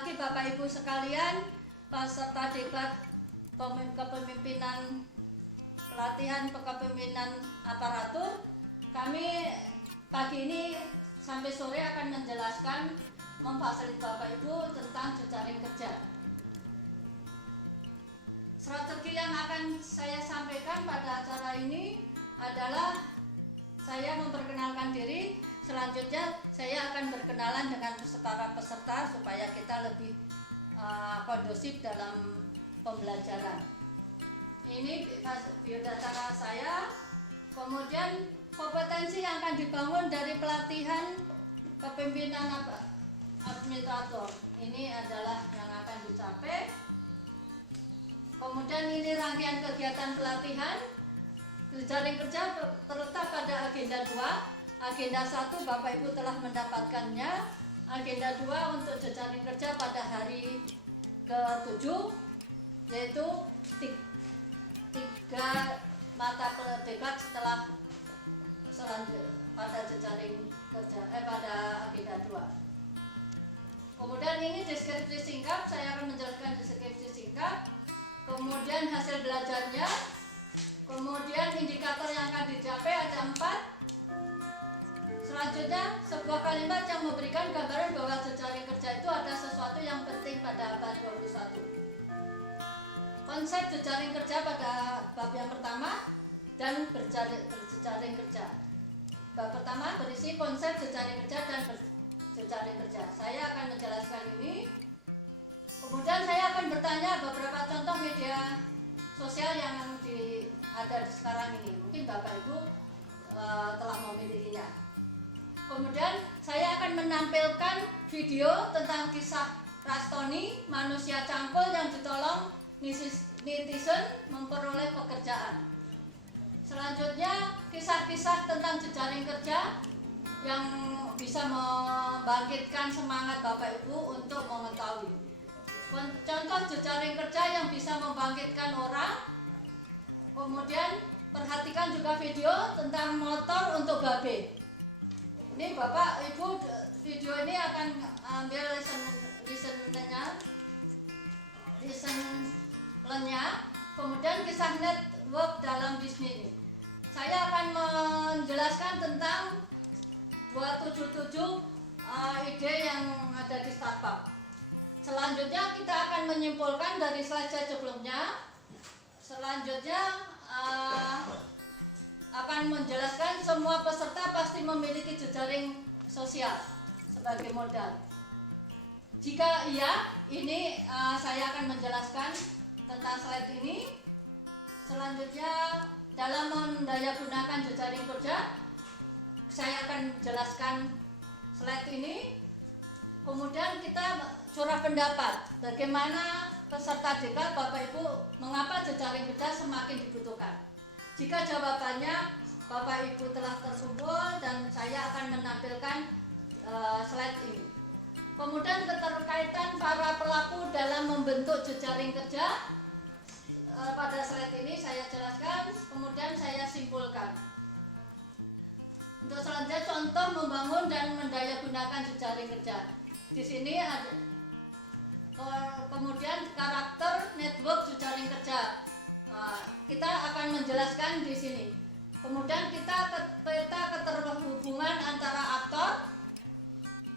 pagi Bapak Ibu sekalian, peserta diklat kepemimpinan pelatihan kepemimpinan aparatur. Kami pagi ini sampai sore akan menjelaskan, memfasilitasi Bapak Ibu tentang jejaring kerja. Strategi yang akan saya sampaikan pada acara ini adalah saya memperkenalkan diri. Selanjutnya saya akan berkenalan dengan para peserta supaya kita lebih kondusif dalam pembelajaran. Ini biodata saya. Kemudian kompetensi yang akan dibangun dari pelatihan kepemimpinan administrator. Ini adalah yang akan dicapai. Kemudian ini rangkaian kegiatan pelatihan. Jejaring kerja terletak pada agenda 2. Agenda 1 Bapak Ibu telah mendapatkannya. Agenda 2 untuk jejaring kerja pada hari ke-7, yaitu 3 mata diklat setelah pada jejaring kerja pada agenda 2. Kemudian ini deskripsi singkat, saya akan menjelaskan deskripsi singkat. Kemudian hasil belajarnya. Kemudian indikator yang akan dicapai ada 4. Selanjutnya, sebuah kalimat yang memberikan gambaran bahwa jejaring kerja itu ada sesuatu yang penting pada abad 21. Konsep jejaring kerja pada bab yang pertama dan berjejaring kerja. Bab pertama berisi konsep jejaring kerja dan berjejaring kerja. Saya akan menjelaskan ini. Kemudian saya akan bertanya beberapa contoh media sosial yang ada di sekarang ini. Mungkin Bapak Ibu telah memilikinya. Kemudian saya akan menampilkan video tentang kisah Rastoni, manusia cangkul yang ditolong netizen memperoleh pekerjaan. Selanjutnya kisah-kisah tentang jejaring kerja yang bisa membangkitkan semangat Bapak Ibu untuk mengetahui. Contoh jejaring kerja yang bisa membangkitkan orang. Kemudian perhatikan juga video tentang motor untuk babe. Ini Bapak Ibu, video ini akan ambil listennya, kemudian kisah network dalam bisnis. Saya akan menjelaskan tentang 277 ide yang ada di startup. Selanjutnya kita akan menyimpulkan dari slide sebelumnya. Selanjutnya akan menjelaskan semua peserta pasti memiliki jejaring sosial sebagai modal. Jika iya, ini saya akan menjelaskan tentang slide ini. Selanjutnya dalam mendayagunakan jejaring kerja, saya akan jelaskan slide ini. Kemudian kita curah pendapat bagaimana peserta diklat Bapak Ibu, mengapa jejaring kerja semakin dibutuhkan. Jika jawabannya Bapak Ibu telah tersumpul dan saya akan menampilkan slide ini. Kemudian keterkaitan para pelaku dalam membentuk jejaring kerja pada slide ini saya jelaskan, kemudian saya simpulkan. Untuk selanjutnya contoh membangun dan mendayagunakan jejaring kerja. Di sini ada kemudian karakter network jejaring kerja. Kita akan menjelaskan di sini. Kemudian peta keterhubungan antara aktor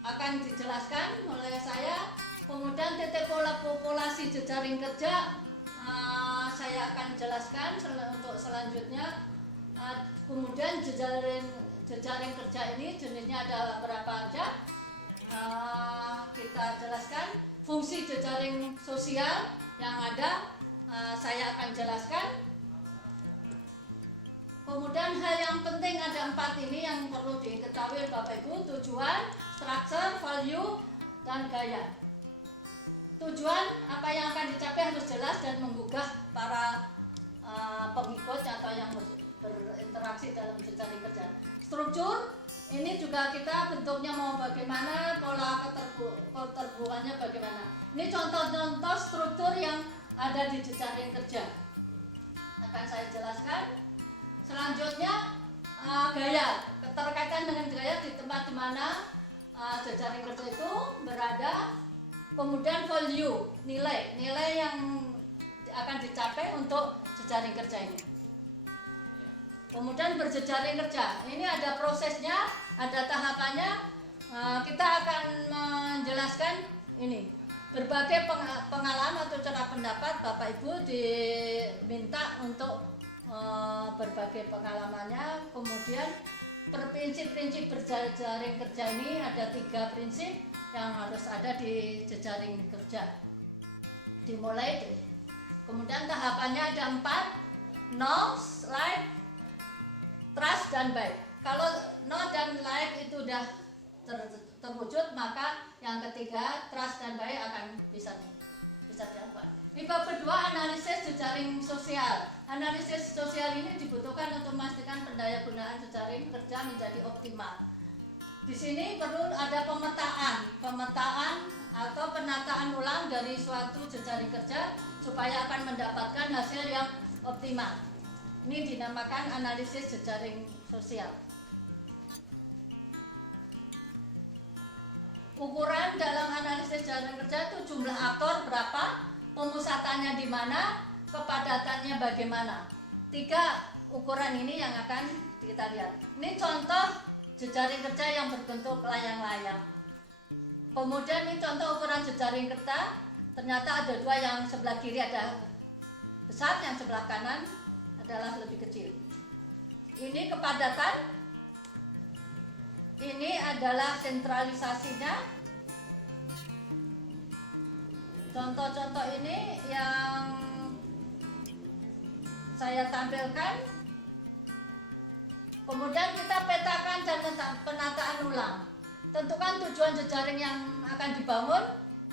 akan dijelaskan oleh saya. Kemudian titik populasi jejaring kerja saya akan jelaskan untuk selanjutnya. Kemudian jejaring kerja ini jenisnya ada berapa aja. Kita jelaskan fungsi jejaring sosial yang ada. Saya akan jelaskan. Kemudian hal yang penting ada 4 ini yang perlu diketahui Bapak Ibu: tujuan, structure, value, dan gaya. Tujuan apa yang akan dicapai harus jelas dan menggugah para pengikut atau yang berinteraksi dalam jejaring kerja. Struktur ini juga kita bentuknya mau bagaimana, pola keterhubungannya bagaimana. Ini contoh-contoh struktur yang ada di jejaring kerja akan saya jelaskan. Selanjutnya gaya, keterkaitan dengan gaya di tempat di mana jejaring kerja itu berada. Kemudian value, nilai yang akan dicapai untuk jejaring kerja ini. Kemudian berjejaring kerja, ini ada prosesnya, ada tahapannya. Kita akan menjelaskan ini berbagai pengalaman atau cara pendapat Bapak Ibu diminta untuk berbagai pengalamannya. Kemudian prinsip-prinsip berjejaring kerja ini ada 3 prinsip yang harus ada di jejaring kerja. Dimulai deh. Kemudian tahapannya ada 4, know, like, trust, dan buy. Kalau know dan like itu udah terwujud, maka yang ketiga trust dan buy akan bisa dilakukan. Ini bab kedua, analisis jejaring sosial. Analisis sosial ini dibutuhkan untuk memastikan pendayagunaan jejaring kerja menjadi optimal. Di sini perlu ada pemetaan atau penataan ulang dari suatu jejaring kerja supaya akan mendapatkan hasil yang optimal. Ini dinamakan analisis jejaring sosial. Ukuran dalam analisis jejaring kerja itu jumlah aktor berapa, pemusatannya di mana, kepadatannya bagaimana. 3 ukuran ini yang akan kita lihat. Ini contoh jejaring kerja yang berbentuk layang-layang. Kemudian ini contoh ukuran jejaring kerja. Ternyata ada 2, yang sebelah kiri ada besar, yang sebelah kanan adalah lebih kecil. Ini kepadatan. Ini adalah sentralisasinya. Contoh-contoh ini yang saya tampilkan. Kemudian kita petakan dan penataan ulang. Tentukan tujuan jejaring yang akan dibangun,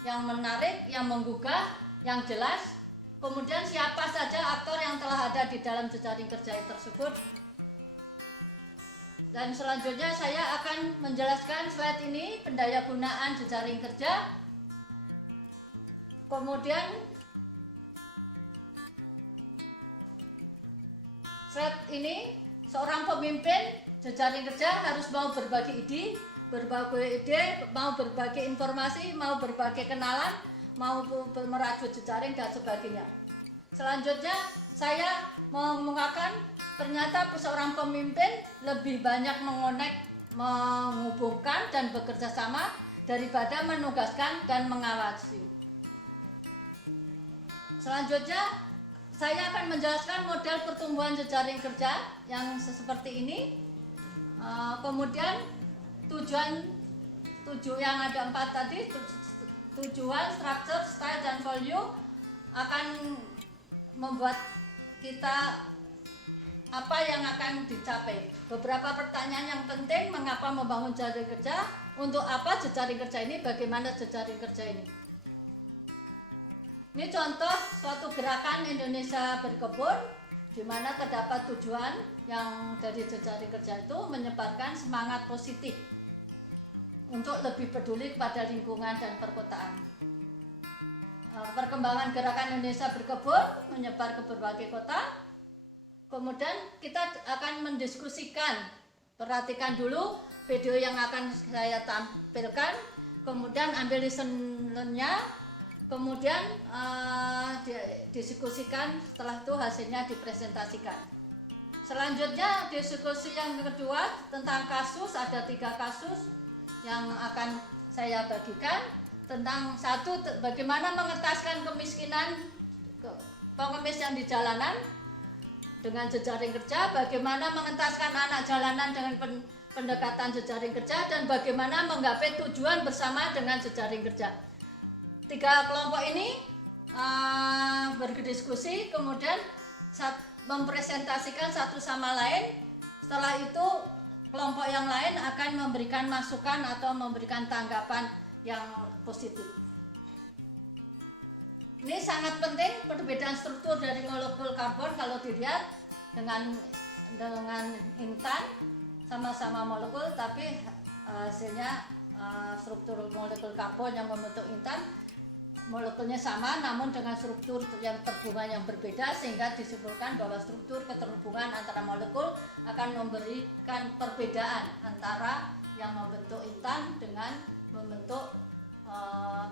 yang menarik, yang menggugah, yang jelas. Kemudian siapa saja aktor yang telah ada di dalam jejaring kerja tersebut. Dan selanjutnya saya akan menjelaskan slide ini, pendayagunaan jejaring kerja. Kemudian slide ini, seorang pemimpin jejaring kerja harus mau berbagi ide, mau berbagi informasi, mau berbagi kenalan, mau merajut jejaring dan sebagainya. Selanjutnya saya mengungkapkan ternyata seorang pemimpin lebih banyak menghubungkan dan bekerja sama daripada menugaskan dan mengawasi. Selanjutnya saya akan menjelaskan model pertumbuhan jejaring kerja yang seperti ini. Kemudian tujuan yang ada 4 tadi, tujuan, structure, style, dan value akan membuat kita apa yang akan dicapai. Beberapa pertanyaan yang penting, mengapa membangun jejaring kerja, untuk apa jejaring kerja ini, bagaimana jejaring kerja ini. Ini contoh suatu gerakan Indonesia Berkebun, di mana terdapat tujuan yang dari jejaring kerja itu menyebarkan semangat positif untuk lebih peduli kepada lingkungan dan perkotaan. Perkembangan gerakan Indonesia Berkebun menyebar ke berbagai kota. Kemudian kita akan mendiskusikan, perhatikan dulu video yang akan saya tampilkan, kemudian ambil listener-nya, kemudian didiskusikan, setelah itu hasilnya dipresentasikan. Selanjutnya diskusi yang kedua tentang kasus, ada 3 kasus yang akan saya bagikan. Tentang 1, bagaimana mengentaskan kemiskinan pengemis yang di jalanan dengan jejaring kerja, bagaimana mengentaskan anak jalanan dengan pendekatan jejaring kerja, dan bagaimana menggapai tujuan bersama dengan jejaring kerja. 3 kelompok ini berdiskusi, kemudian mempresentasikan satu sama lain. Setelah itu kelompok yang lain akan memberikan masukan atau memberikan tanggapan yang positif. Ini sangat penting, perbedaan struktur dari molekul karbon. Kalau dilihat dengan intan, sama-sama molekul, tapi hasilnya struktur molekul karbon yang membentuk intan, molekulnya sama namun dengan struktur yang terhubungan yang berbeda, sehingga disimpulkan bahwa struktur keterhubungan antara molekul akan memberikan perbedaan antara yang membentuk intan dengan membentuk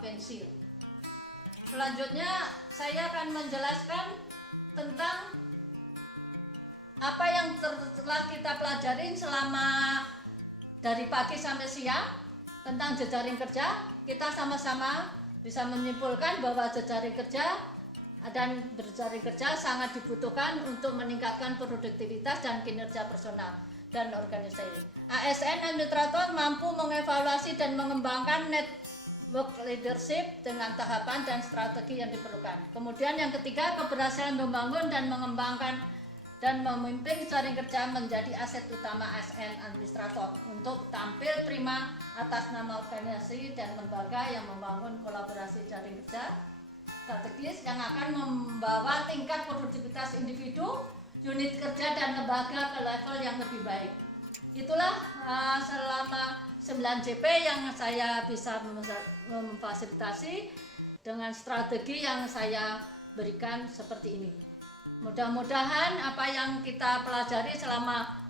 pensil. Selanjutnya saya akan menjelaskan tentang apa yang telah kita pelajarin selama dari pagi sampai siang tentang jejaring kerja. Kita sama-sama bisa menyimpulkan bahwa jejaring kerja dan berjejaring kerja sangat dibutuhkan untuk meningkatkan produktivitas dan kinerja personal dan organisasi. ASN Administrator mampu mengevaluasi dan mengembangkan network leadership dengan tahapan dan strategi yang diperlukan. Kemudian yang ketiga, keberhasilan membangun dan mengembangkan dan memimpin jejaring kerja menjadi aset utama ASN Administrator untuk tampil prima atas nama organisasi dan lembaga yang membangun kolaborasi jejaring kerja strategis yang akan membawa tingkat produktivitas individu, unit kerja dan lembaga ke level yang lebih baik. Itulah selama 9 JP yang saya bisa memfasilitasi dengan strategi yang saya berikan seperti ini. Mudah-mudahan apa yang kita pelajari selama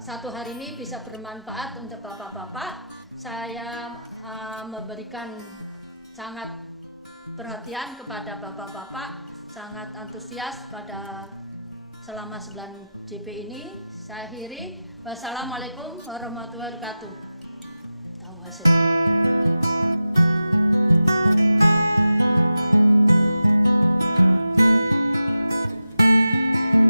satu hari ini bisa bermanfaat untuk bapak-bapak. Saya memberikan sangat perhatian kepada bapak-bapak, sangat antusias pada selama 9 JP ini. Saya akhiri. Wassalamualaikum warahmatullahi wabarakatuh. Tahu hasil.